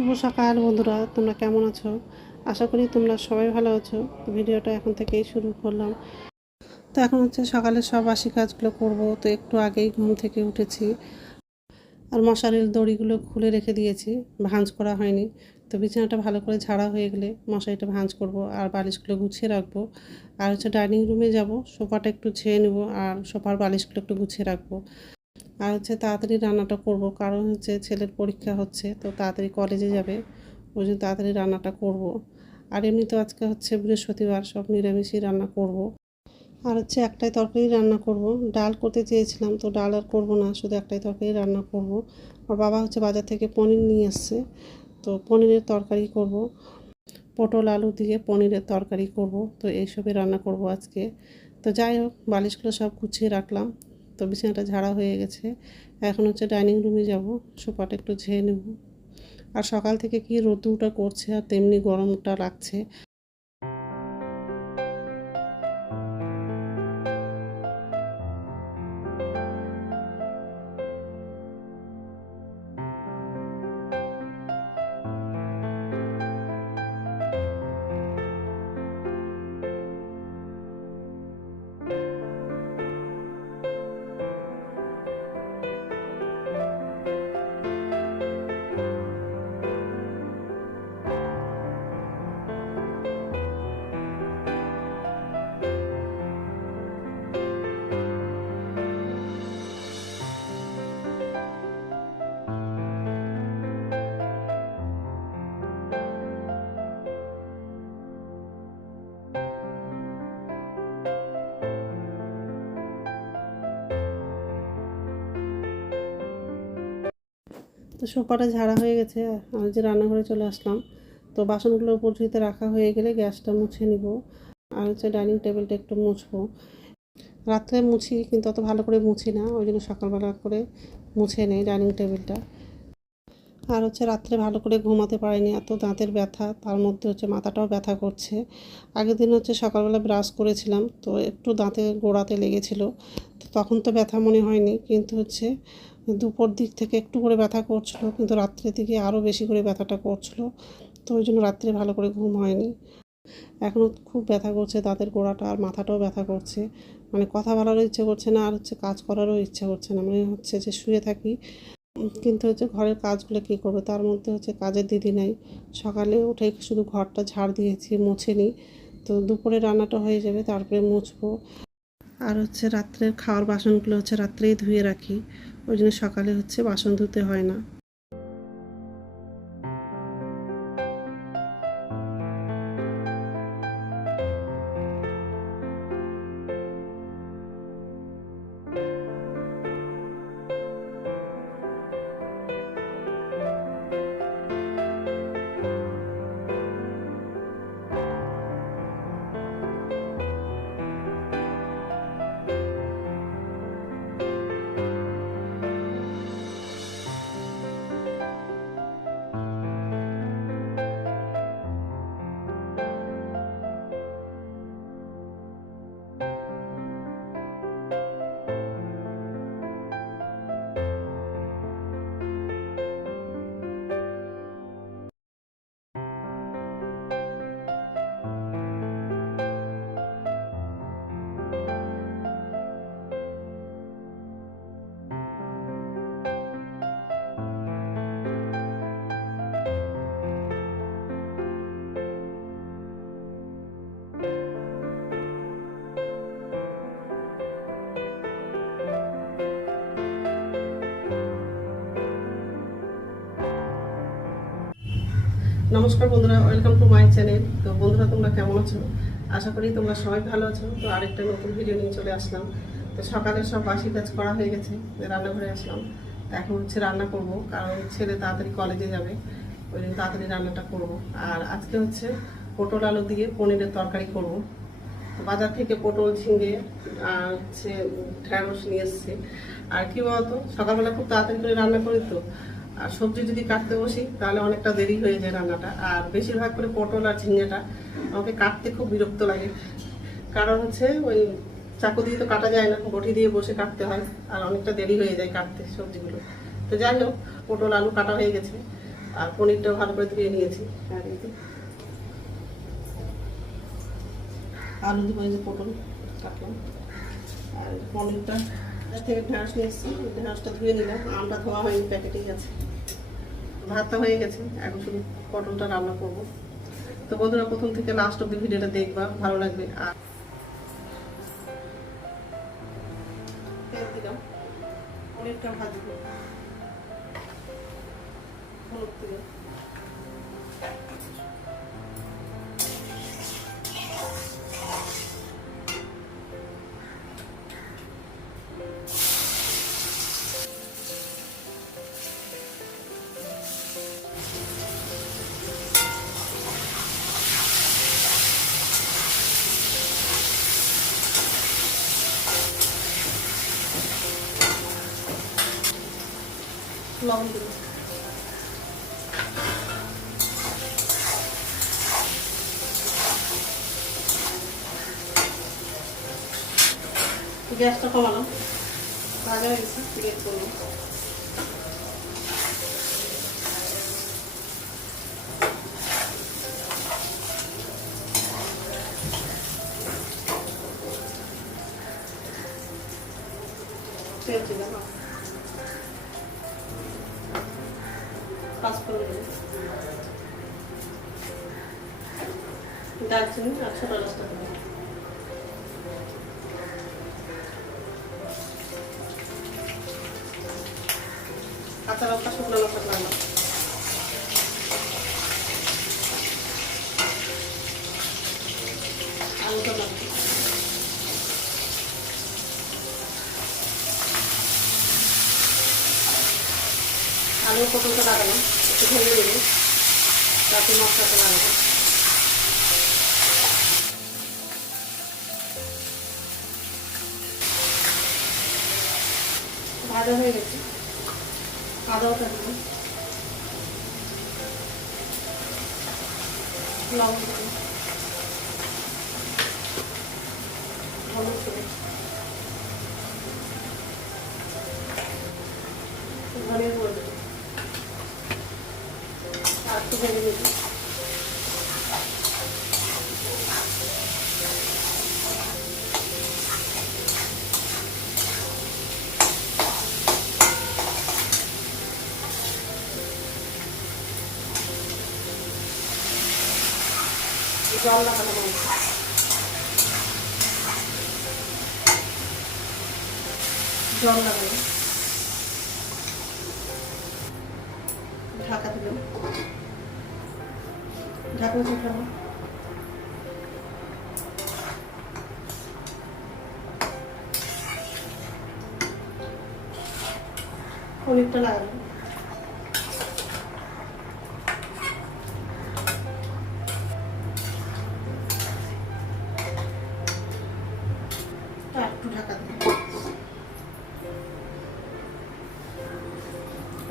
শুভ সকাল বন্ধুরা, তোমরা কেমন আছো? আশা করি তোমরা সবাই ভালো আছো। ভিডিওটা এখন থেকেই শুরু করলাম। তো এখন হচ্ছে সকালে সব বাসি কাজগুলো করব। তো একটু আগেই ঘুম থেকে উঠেছি। আর মশারির দড়িগুলো খুলে রেখে দিয়েছি। ভাঁজ করা হয়নি। তো বিছানাটা ভালো করে ঝাড়া হয়ে গেলে মশারিটা ভাঁজ করব আর বালিশগুলো গুছিয়ে রাখব। আর হচ্ছে ডাইনিং রুমে যাব। সোফাটা একটু ছেয়ে নেব আর সোফার বালিশগুলো একটু গুছিয়ে রাখব। আর হচ্ছে তাড়াতাড়ি রান্নাটা করব, কারণ হচ্ছে ছেলের পরীক্ষা হচ্ছে, তো তাড়াতাড়ি কলেজে যাবে, ওই জন্য তাড়াতাড়ি রান্নাটা করব। আর এমনি তো আজকে হচ্ছে বৃহস্পতিবার, সব নিরামিষই রান্না করব। আর হচ্ছে একটাই তরকারি রান্না করব। ডাল করতে চেয়েছিলাম, তো ডাল আর করব না, শুধু একটাই তরকারি রান্না করব। আর বাবা হচ্ছে বাজার থেকে পনির নিয়ে আসছে, তো পনিরের তরকারি করব। পটল, আলু দিয়ে পনিরের তরকারি করব, তো এইসবই রান্না করব আজকে। তো যাই হোক, বালিশগুলো সব গুছিয়ে রাখলাম। তো বিছানাটা ঝাড়া হয়ে গেছে। এখন হচ্ছে ডাইনিং রুমে যাব, সোফাটা একটু ঝেয়ে নেব। আর সকাল থেকে কি রোদ্রটা করছে আর তেমনি গরমটা লাগছে। তো সোফাটা ঝাড়া হয়ে গেছে। আমি যে রান্নাঘরে চলে আসলাম, তো বাসনগুলো উপর ঝুঁতে রাখা হয়ে গেলে গ্যাসটা মুছে নিব। আর হচ্ছে ডাইনিং টেবিলটা একটু মুছবো। রাত্রে মুছি, কিন্তু অত ভালো করে মুছি না, ওই জন্য সকালবেলা করে মুছে নেই ডাইনিং টেবিলটা। আর হচ্ছে রাত্রে ভালো করে ঘুমাতে পারিনি, এত দাঁতের ব্যথা, তার মধ্যে হচ্ছে মাথাটাও ব্যথা করছে। আগের দিন হচ্ছে সকালবেলা ব্রাশ করেছিলাম, তো একটু দাঁতে গোড়াতে লেগেছিল, তো তখন তো ব্যথা মনে হয়নি, কিন্তু হচ্ছে দুপুর দিক থেকে একটু করে ব্যথা করছিল, কিন্তু রাত্রের দিকে আরও বেশি করে ব্যথাটা করছিল, তো ওই জন্য রাত্রে ভালো করে ঘুম হয়নি। এখনও খুব ব্যথা করছে দাঁতের গোড়াটা আর মাথাটাও ব্যথা করছে। মানে কথা বলারও ইচ্ছে করছে না, আর হচ্ছে কাজ করারও ইচ্ছে করছে না। মানে হচ্ছে যে শুয়ে থাকি, কিন্তু হচ্ছে ঘরের কাজগুলো কী করবে? তার মধ্যে হচ্ছে কাজের দিদি নাই। সকালে উঠে শুধু ঘরটা ঝাড় দিয়েছি, মুছে নিই তো দুপুরে রান্নাটা হয়ে যাবে, তারপরে মুছবো। আর হচ্ছে রাত্রের খাওয়ার বাসনগুলো হচ্ছে রাত্রেই ধুয়ে রাখি। ওই জন্য সকালে হচ্ছে বাসন ধুতে হয় না। নমস্কার বন্ধুরা ওয়েলকাম টু মাই চ্যানেল তো বন্ধুরা, তোমরা কেমন আছো? আশা করি তোমরা সবাই ভালো আছো। তো আরেকটা নতুন ভিডিও নিয়ে চলে আসলাম। তো সকালে সব বাসি কাজ করা হয়ে গেছে, রান্নাঘরে আসলাম। এখন হচ্ছে রান্না করব, কারণ ছেলে তাড়াতাড়ি কলেজে যাবে। ওই জন্য তাড়াতাড়ি রান্নাটা করব। আর আজকে হচ্ছে পটল আলু দিয়ে পনিরের তরকারি করব। বাজার থেকে পটল, ঝিঙে, আর হচ্ছে ঢ্যাঁড়স নিয়ে এসছে। আর কি বলতো, সকালবেলা খুব তাড়াতাড়ি করে রান্না করি তো। আর সবজি যদি কাটতে বসি, তাহলে অনেকটা দেরি হয়ে যায় রান্নাটা। আর বেশিরভাগ করে পটল আর ঝিঙেটা আমাকে কাটতে খুব বিরক্ত লাগে। কারণ হচ্ছে ওই চাকু দিয়ে তো কাটা যায় না, বটি দিয়ে বসে কাটতে হয়, আর অনেকটা দেরি হয়ে যায় কাটতে সবজিগুলো। তো যাই হোক, পটল, আলু কাটা হয়ে গেছে, আর পনিরটা ভালো করে ধুয়ে নিয়েছি। আর এই আলু এই পটল কাটলাম। আর পনিরটা এর থেকে ঢেঁড়স নিয়ে এসেছি এই ঢেঁড়সটা ধুয়ে নিলাম, আমটা ধোয়া হয়নি, প্যাকেটেই আছে। ভাতটা হয়ে গেছে, এখন শুধু পটলটা রান্না করব। তো বন্ধুরা, প্রথম থেকে লাস্ট অব্দি ভিডিওটা দেখবা, ভালো লাগবে। আর তেল হলুদ দিলাম। লবণ দিলাম গ্যাসটা কমালাম ভাজা হয়ে গেছে সিলেক্ট করলাম তেল দিলাম কাঁচা লঙ্কা শুকনো লঙ্কা দিলাম আলুটা দিলাম আলু পটলটা লাগালাম, একটু ভেঙে দেবো তারপর মশলাটা লাগাবো ভাজা হয়ে গেছে। আদাওটা থাকবে। লবণ দিলাম হলুদ দিলাম জল লাগানো জল লাগানো ঢাকা দিলাম ঢাকনা চিটাবো পনিরটা লাগাবো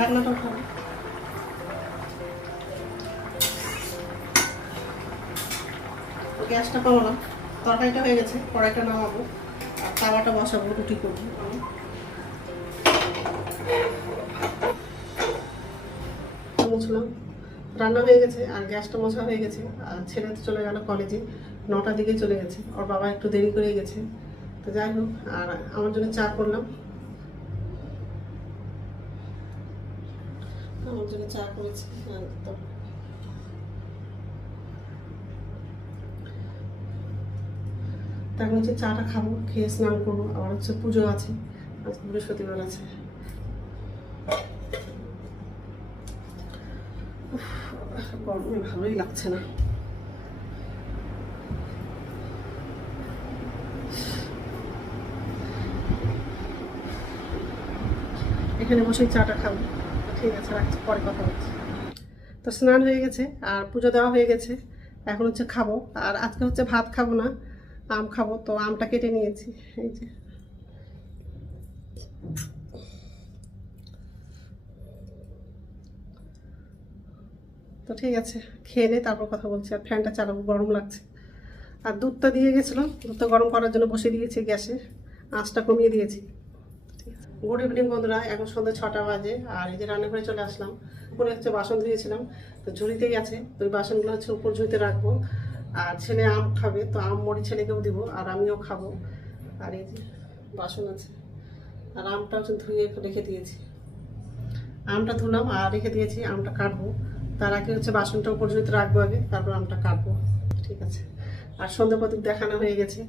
ঢাকনাটা উঠাবো গ্যাসটা কমালাম তরকারিটা হয়ে গেছে, কড়াইটা নামাবো, আর তাওয়াটা বসাবো, রুটি করব আমি। মুছলাম রান্না হয়ে গেছে, আর গ্যাসটা মোছা হয়ে গেছে, আর ছেলে তো চলে গেল কলেজে নটার দিকে চলে গেছে, ওর বাবা একটু দেরি করে গেছে। তো যাই হোক, আর আমার জন্য চা করলাম। আমার জন্য চা করেছি। তো তারপর হচ্ছে চাটা খাব, খেয়ে স্নান করব। আবার হচ্ছে পুজো আছে আজকে বৃহস্পতিবার আছে। গরমে ভালোই লাগছে না। এখানে বসে চাটা খাব। ঠিক আছে, রাখছি, পরে কথা হচ্ছে তো স্নান হয়ে গেছে, আর পুজো দেওয়া হয়ে গেছে। এখন হচ্ছে খাব, আর আজকে হচ্ছে ভাত খাব না, আম খাব, তো আমটা কেটে নিয়েছি, এই যে। তো ঠিক আছে, খেয়ে নে, তারপর কথা বলছি, আর ফ্যানটা চালাবো, গরম লাগছে। আর দুধটা দিয়ে গেছিল, দুধটা গরম করার জন্য বসে দিয়েছি গ্যাসে, আঁচটা কমিয়ে দিয়েছি। গুড ইভিনিং বন্ধুরা। এখন সন্ধ্যা ছটা বাজে, আর এই যে রান্নাঘরে চলে আসলাম। উপরে হচ্ছে বাসন ধুয়েছিলাম, তো ঝুড়িতেই আছে। তো ওই বাসনগুলো হচ্ছে উপর ঝুড়িতে রাখব। আর ছেলে আম খাবে, তো আম মরি ছেলেকেও দিব, আর আমিও খাব। আর এই যে বাসন আছে। আর আমটা হচ্ছে ধুয়ে রেখে দিয়েছি। আমটা ধুলাম, আর রেখে দিয়েছি, আমটা কাটবো। তার আগে হচ্ছে বাসনটা উপর ঝুড়িতে রাখব আগে, তারপর আমটা কাটবো। ঠিক আছে। আর সন্ধ্যে প্রদীপ দেখানো হয়ে গেছে।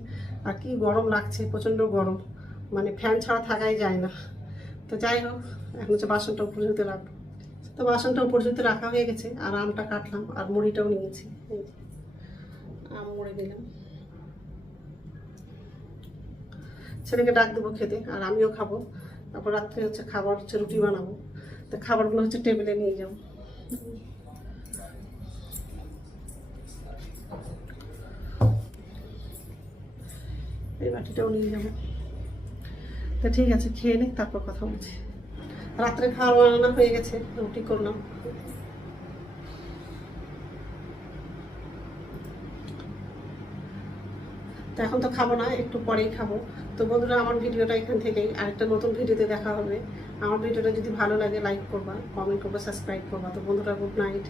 আর কি গরম লাগছে, প্রচণ্ড গরম। মানে ফ্যান ছাড়া থাকাই যায় না। তো যাই হোক, এখন হচ্ছে বাসনটা উপর ঝুড়িতে রাখব তো বাসনটা উপর ঝুড়িতে রাখা হয়ে গেছে, আর আমটা কাটলাম, আর মুড়িটাও নিয়েছি। আম মুড়ি দিলাম। ছেলেকে ডাক দেবো খেতে, আর আমিও খাব। তারপর রাত্রে হচ্ছে খাবার, হচ্ছে রুটি বানাবো। তো খাবারগুলো হচ্ছে টেবিলে নিয়ে যাব। এই বাটিটাও নিয়ে যাব। তো ঠিক আছে, খেয়ে নে, তারপর কথা বলছি। রাত্রে খাওয়া বানানো হয়ে গেছে, রুটি করলাম। এখন তো খাব না, একটু পরেই খাব। তো বন্ধুরা, আমার ভিডিওটা এখান থেকেই, আরেকটা নতুন ভিডিওতে দেখা হবে। আমার ভিডিওটা যদি ভালো লাগে লাইক করবা কমেন্ট করবা সাবস্ক্রাইব করবা। তো বন্ধুরা গুড নাইট